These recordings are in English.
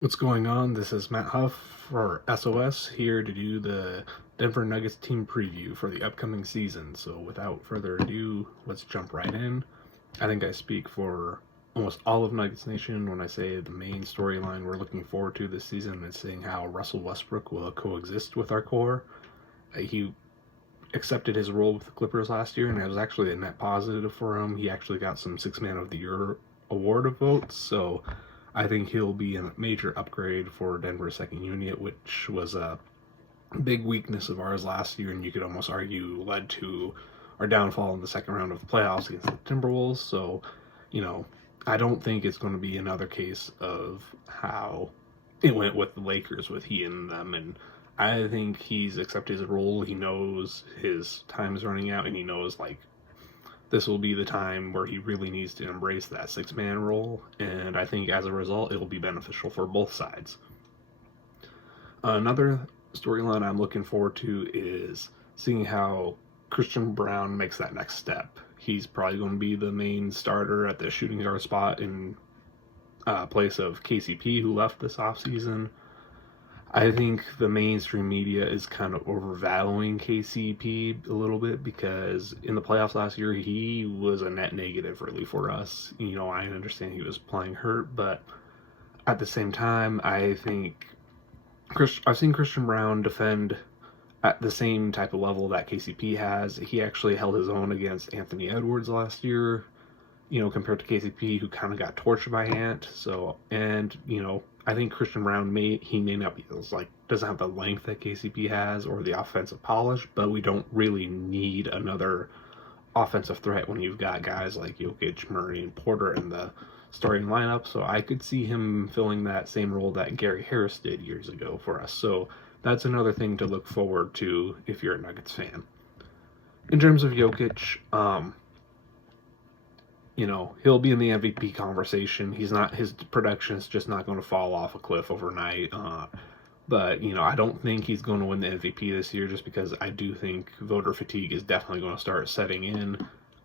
What's going on? This is Matt Huff for SOS here to do the Denver Nuggets team preview for the upcoming season. So, without further ado, let's jump right in. I think I speak for almost all of Nuggets Nation when I say the main storyline we're looking forward to this season is seeing how Russell Westbrook will coexist with our core. He accepted his role with the Clippers last year, and it was actually a net positive for him. He actually got some Six Man of the Year award votes, so I think he'll be a major upgrade for Denver's second unit, which was a big weakness of ours last year, and you could almost argue led to our downfall in the second round of the playoffs against the Timberwolves. So, you know, I don't think it's going to be another case of how it went with the Lakers with he and them. And I think he's accepted his role. He knows his time is running out, and he knows, like, this will be the time where he really needs to embrace that six-man role, and I think as a result, it will be beneficial for both sides. Another storyline I'm looking forward to is seeing how Christian Braun makes that next step. He's probably going to be the main starter at the shooting guard spot in place of KCP, who left this offseason. I think the mainstream media is kind of overvaluing KCP a little bit because in the playoffs last year, he was a net negative really for us. You know, I understand he was playing hurt, but at the same time, I think I've seen Christian Braun defend at the same type of level that KCP has. He actually held his own against Anthony Edwards last year, you know, compared to KCP, who kind of got torched by Ant. So, and, you know, I think Christian Braun may not be doesn't have the length that KCP has or the offensive polish, but we don't really need another offensive threat when you've got guys like Jokic, Murray, and Porter in the starting lineup. So I could see him filling that same role that Gary Harris did years ago for us. So that's another thing to look forward to if you're a Nuggets fan. In terms of Jokic, you know, he'll be in the MVP conversation. His production is just not going to fall off a cliff overnight. But, you know, I don't think he's going to win the MVP this year just because I do think voter fatigue is definitely going to start setting in.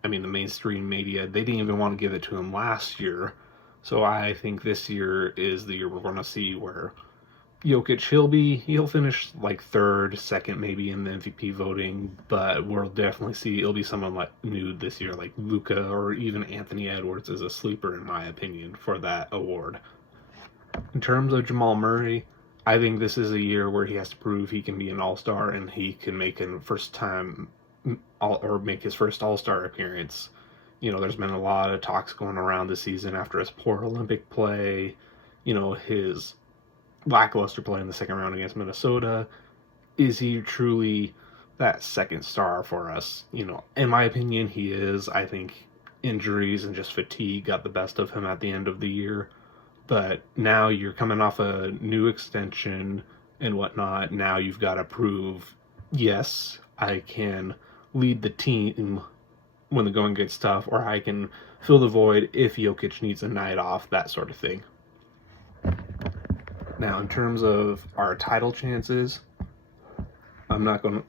I mean, the mainstream media, they didn't even want to give it to him last year. So I think this year is the year we're going to see where Jokic, he'll finish like third, second, maybe in the MVP voting, but we'll definitely see it'll be someone like new this year, like Luka or even Anthony Edwards is a sleeper in my opinion for that award. In terms of Jamal Murray, I think this is a year where he has to prove he can be an All-Star and he can make make his first All-Star appearance. You know, there's been a lot of talks going around this season after his poor Olympic play. You know, his lackluster play in the second round against Minnesota. Is he truly that second star for us? You know, in my opinion, he is. I think injuries and just fatigue got the best of him at the end of the year. But now you're coming off a new extension and whatnot. Now you've got to prove, yes, I can lead the team when the going gets tough, or I can fill the void if Jokic needs a night off, that sort of thing. Now, in terms of our title chances, I'm not going to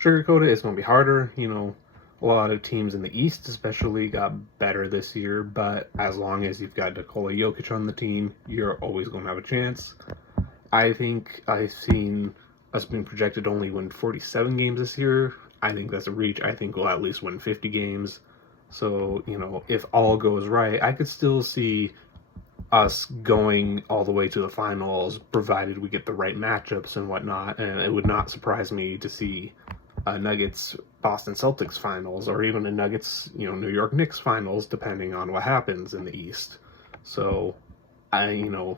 sugarcoat it. It's going to be harder. You know, a lot of teams in the East especially got better this year, but as long as you've got Nikola Jokic on the team, you're always going to have a chance. I think I've seen us being projected to only win 47 games this year. I think that's a reach. I think we'll at least win 50 games. So, you know, if all goes right, I could still see us going all the way to the finals, provided we get the right matchups and whatnot. And it would not surprise me to see a Nuggets Boston Celtics finals, or even a Nuggets, you know, New York Knicks finals, depending on what happens in the East. So, you know,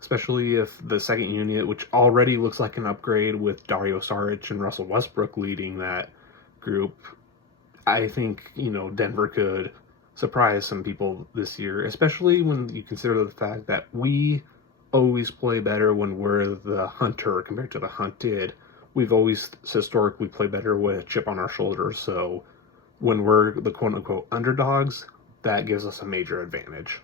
especially if the second unit, which already looks like an upgrade with Dario Saric and Russell Westbrook leading that group, I think, you know, Denver could surprise some people this year, especially when you consider the fact that we always play better when we're the hunter compared to the hunted. We've always historically played better with a chip on our shoulder, so when we're the quote-unquote underdogs, that gives us a major advantage.